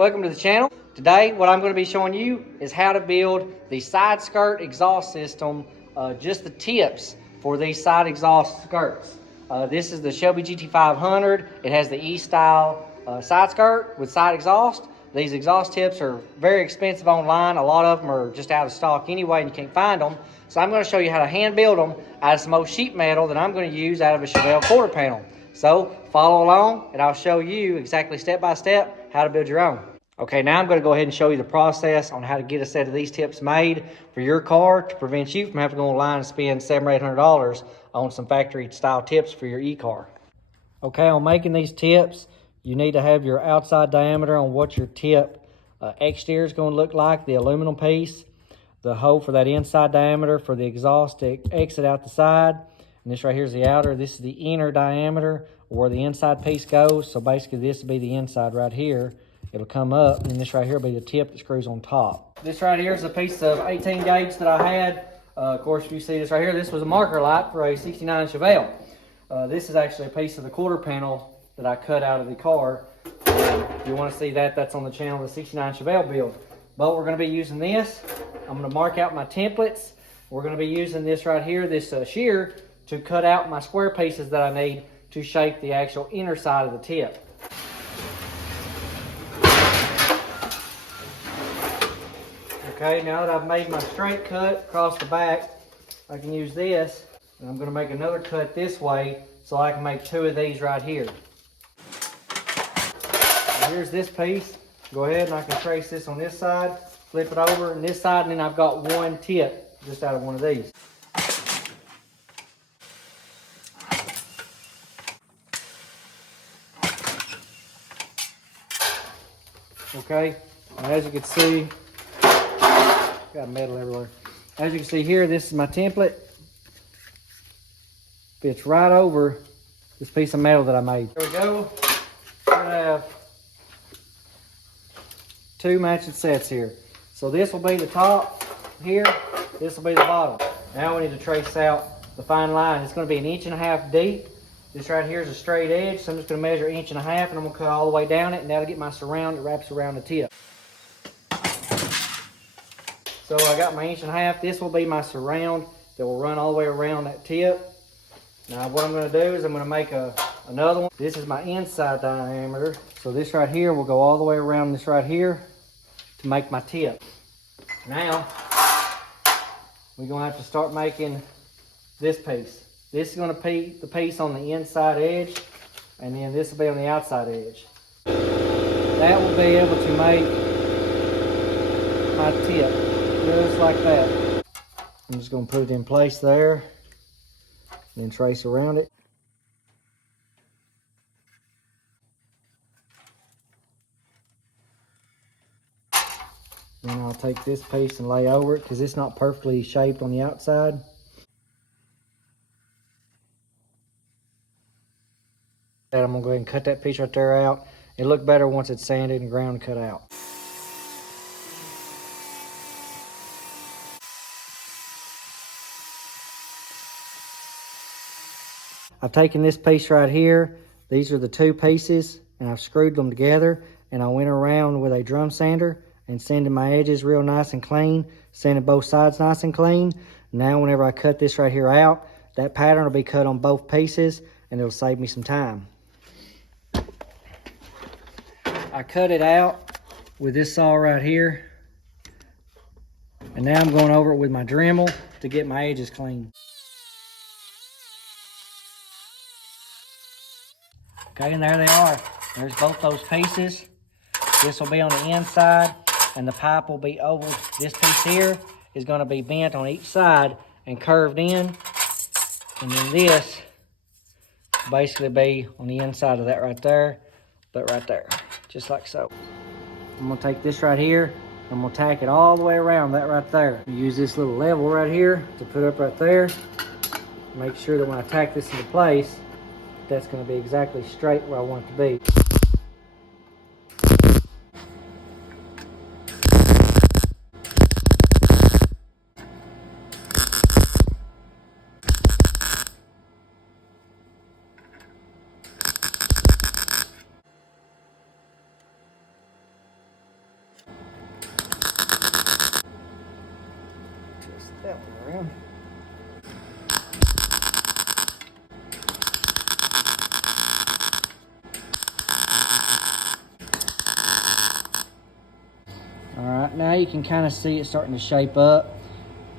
welcome to the channel. Today what I'm going to be showing you is how to build the side skirt exhaust system, just the tips for these side exhaust skirts. This is the Shelby GT500. It has the E-style side skirt with side exhaust. These exhaust tips are very expensive online. A lot of them are just out of stock anyway and you can't find them. So I'm going to show you how to hand build them out of some old sheet metal that I'm going to use out of a Chevelle quarter panel. So follow along and I'll show you exactly step by step how to build your own. Okay, now I'm going to go ahead and show you the process on how to get a set of these tips made for your car to prevent you from having to go online and spend $700 or $800 on some factory style tips for your e-car. Okay, on making these tips, you need to have your outside diameter on what your tip exterior is going to look like, the aluminum piece, the hole for that inside diameter for the exhaust to exit out the side. And this right here is the outer. This is the inner diameter where the inside piece goes. So basically this will be the inside right here. It'll come up, and this right here will be the tip that screws on top. This right here is a piece of 18 gauge that I had. Of course, if you see this right here, this was a marker light for a 69 Chevelle. This is actually a piece of the quarter panel that I cut out of the car. If you want to see that, that's on the channel, the 69 Chevelle build. But we're going to be using this. I'm going to mark out my templates. We're going to be using this right here, this shear, to cut out my square pieces that I need to shape the actual inner side of the tip. Okay, now that I've made my straight cut across the back, I can use this, and I'm going to make another cut this way so I can make two of these right here. So here's this piece. Go ahead and I can trace this on this side, flip it over on this side, and then I've got one tip just out of one of these. Okay, and as you can see, got metal everywhere. As you can see here, this is my template. Fits right over this piece of metal that I made. There we go. I have two matching sets here. So this will be the top here. This will be the bottom. Now we need to trace out the fine line. It's going to be 1.5 inches deep. This right here is a straight edge. So I'm just going to measure 1.5 inches, and I'm going to cut all the way down it, and that'll get my surround that wraps around the tip. So I got my 1.5 inches. This will be my surround that will run all the way around that tip. Now what I'm going to do is I'm going to make another one. This is my inside diameter. So this right here will go all the way around this right here to make my tip. Now we're going to have to start making this piece. This is going to be the piece on the inside edge, and then this will be on the outside edge. That will be able to make my tip. Just like that. I'm just going to put it in place there, and then trace around it. Then I'll take this piece and lay over it because it's not perfectly shaped on the outside. And I'm going to go ahead and cut that piece right there out. It'll look better once it's sanded and ground cut out. I've taken this piece right here. These are the two pieces, and I've screwed them together, and I went around with a drum sander and sanded my edges real nice and clean, sanded both sides nice and clean. Now whenever I cut this right here out, that pattern will be cut on both pieces, and it'll save me some time. I cut it out with this saw right here, and now I'm going over it with my Dremel to get my edges clean. Okay, and there they are. There's both those pieces. This will be on the inside, and the pipe will be over. This piece here is going to be bent on each side and curved in. And then this will basically be on the inside of that right there, but right there, just like so. I'm going to take this right here, I'm going to tack it all the way around that right there. Use this little level right here to put up right there. Make sure that when I tack this into place, that's going to be exactly straight where I want it to be. that one around. Alright, now you can kind of see it starting to shape up.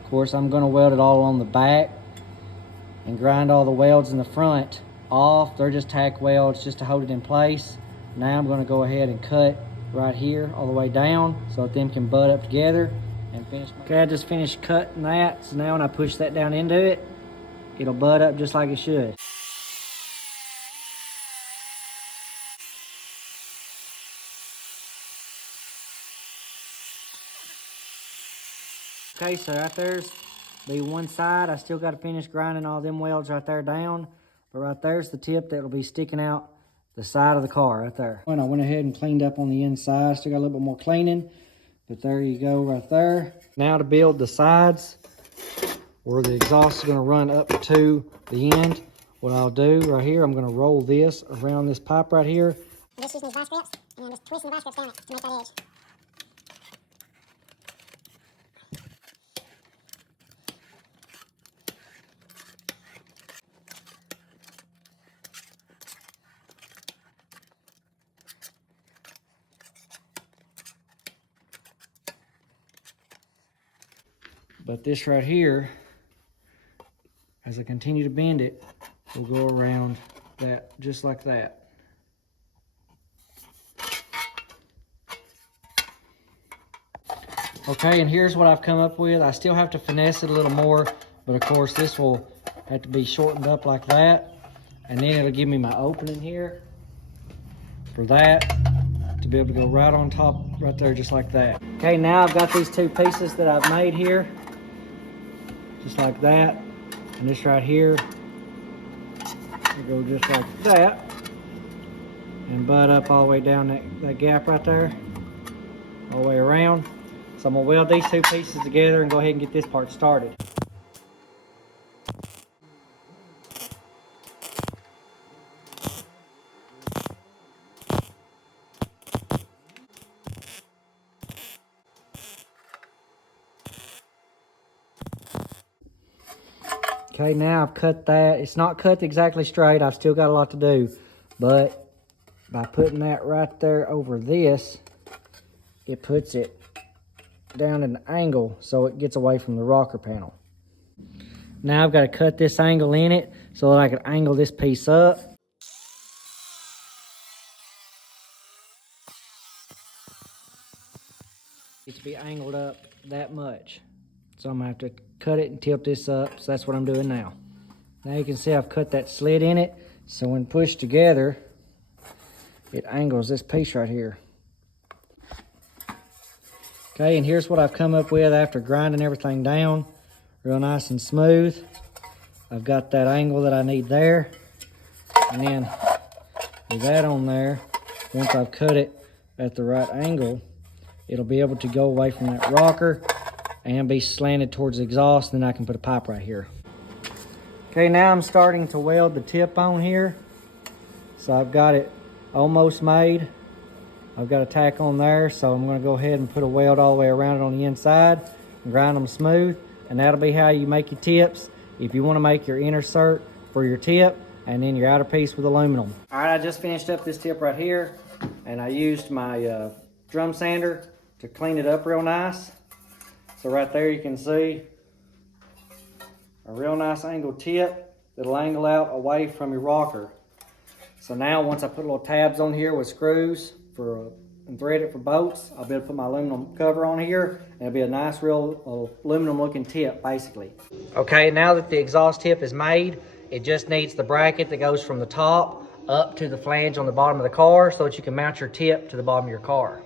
Of course, I'm going to weld it all on the back and grind all the welds in the front off. They're just tack welds just to hold it in place. Now I'm going to go ahead and cut right here all the way down so that them can butt up together and finish. Okay, I just finished cutting that, so now when I push that down into it, it'll butt up just like it should. Okay, so right there's the one side. I still got to finish grinding all them welds right there down, but right there's the tip that will be sticking out the side of the car right there. And I went ahead and cleaned up on the inside. Still got a little bit more cleaning, but there you go right there. Now to build the sides where the exhaust is going to run up to the end, what I'll do right here, I'm going to roll this around this pipe right here. I'm just using these vice grips, and I'm just twisting the vice grips down it to make that edge. But this right here, as I continue to bend it, will go around that just like that. Okay, and here's what I've come up with. I still have to finesse it a little more, but of course this will have to be shortened up like that. And then it'll give me my opening here for that to be able to go right on top, right there, just like that. Okay, now I've got these two pieces that I've made here, just like that. And this right here will go just like that and butt up all the way down that gap right there, all the way around. So I'm gonna weld these two pieces together and go ahead and get this part started. Okay, now I've cut that. It's not cut exactly straight. I've still got a lot to do. But by putting that right there over this, it puts it down at an angle so it gets away from the rocker panel. Now I've got to cut this angle in it so that I can angle this piece up. It's to be angled up that much. So I'm going to have to cut it and tilt this up. So that's what I'm doing now. Now you can see I've cut that slit in it. So when pushed together, it angles this piece right here. Okay, and here's what I've come up with after grinding everything down. Real nice and smooth. I've got that angle that I need there. And then with that on there, once I've cut it at the right angle, it'll be able to go away from that rocker and be slanted towards the exhaust. Then I can put a pipe right here. Okay, now I'm starting to weld the tip on here. So I've got it almost made. I've got a tack on there, so I'm going to go ahead and put a weld all the way around it on the inside and grind them smooth. And that'll be how you make your tips if you want to make your inner cert for your tip and then your outer piece with aluminum. All right, I just finished up this tip right here, and I used my drum sander to clean it up real nice. So right there you can see a real nice angled tip that'll angle out away from your rocker. So now once I put little tabs on here with screws and thread it for bolts, I'll be able to put my aluminum cover on here, and it'll be a nice real aluminum looking tip basically. Okay, now that the exhaust tip is made, it just needs the bracket that goes from the top up to the flange on the bottom of the car so that you can mount your tip to the bottom of your car.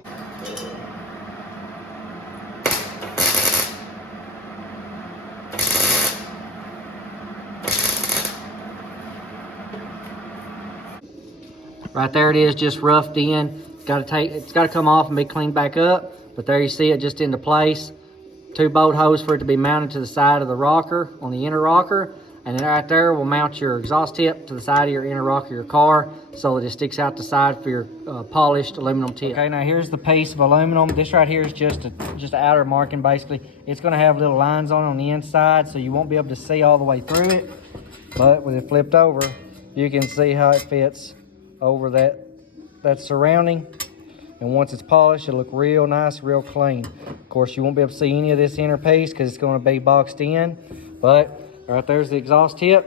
Right there it is, just roughed in. It's got to come off and be cleaned back up. But there you see it just into place. 2 bolt holes for it to be mounted to the side of the rocker on the inner rocker. And then right there, we'll mount your exhaust tip to the side of your inner rock of your car so that it sticks out the side for your polished aluminum tip. Okay, now here's the piece of aluminum. This right here is just an outer marking, basically. It's gonna have little lines on the inside, so you won't be able to see all the way through it. But with it flipped over, you can see how it fits over that surrounding. And once it's polished, it'll look real nice, real clean. Of course, you won't be able to see any of this inner piece because it's gonna be boxed in. But right there's the exhaust tip.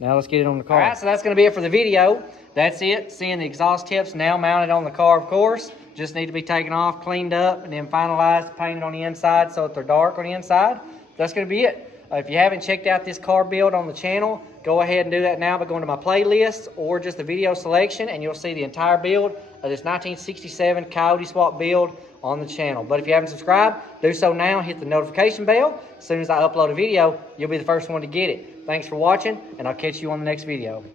Now let's get it on the car. All right, so that's gonna be it for the video. That's it, seeing the exhaust tips now mounted on the car, of course. Just need to be taken off, cleaned up, and then finalized, painted on the inside so that they're dark on the inside. That's gonna be it. If you haven't checked out this car build on the channel, go ahead and do that now by going to my playlist or just the video selection, and you'll see the entire build of this 1967 Coyote swap build on the channel. But if you haven't subscribed, do so now. Hit the notification bell. As soon as I upload a video, you'll be the first one to get it. Thanks for watching, and I'll catch you on the next video.